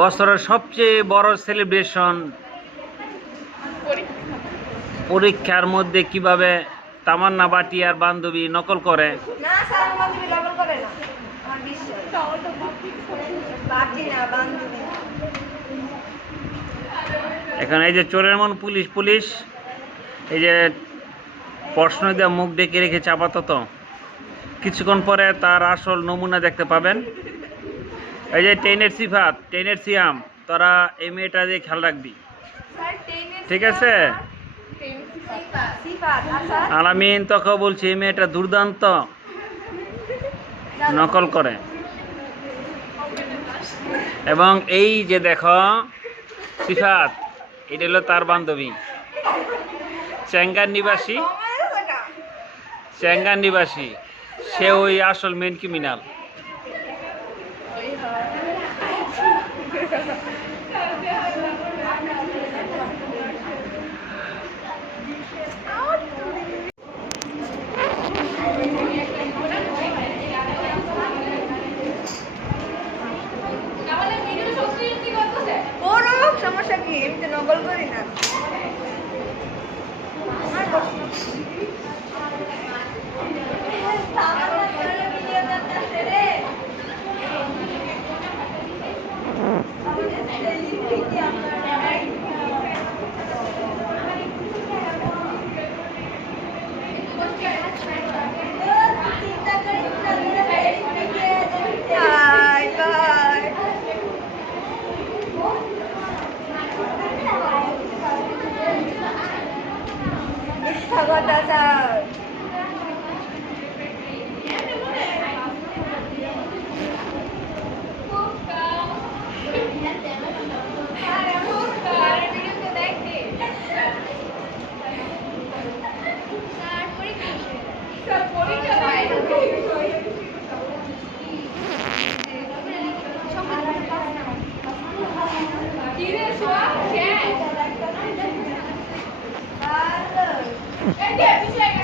বছরের সবচেয়ে বড় সেলিব্রেশন পরীক্ষার মধ্যে কিভাবে তামান্না বাটিয়ার বান্ধবী নকল করে। না স্যার, আমার বান্ধবী নকল করে না, আমার বিশ্বাস। বাটি না, বান্ধবী। এখন এই যে চোরের মন পুলিশ পুলিশ এই যে প্রশ্ন দিয়ে মুখ ডেকে রেখেছে আপাতত, কিছুক্ষণ পরে তার আসল নমুনা দেখতে পাবেন। এই যে টেনের সিফাত, টেনের সিয়াম, তোরা এই মেয়েটা দিয়ে খেয়াল রাখবি, ঠিক আছে? আলামিন তোকে বলছি, এই মেয়েটা দুর্দান্ত নকল করে। এবং এই যে দেখো সিফাত, এটা হলো তার বান্ধবী, চেঙ্গার নিবাসী, চেঙ্গার নিবাসী, সে ওই আসল মেন ক্রিমিনাল। সমস্যা কি, আমি তো নকল করি না। É,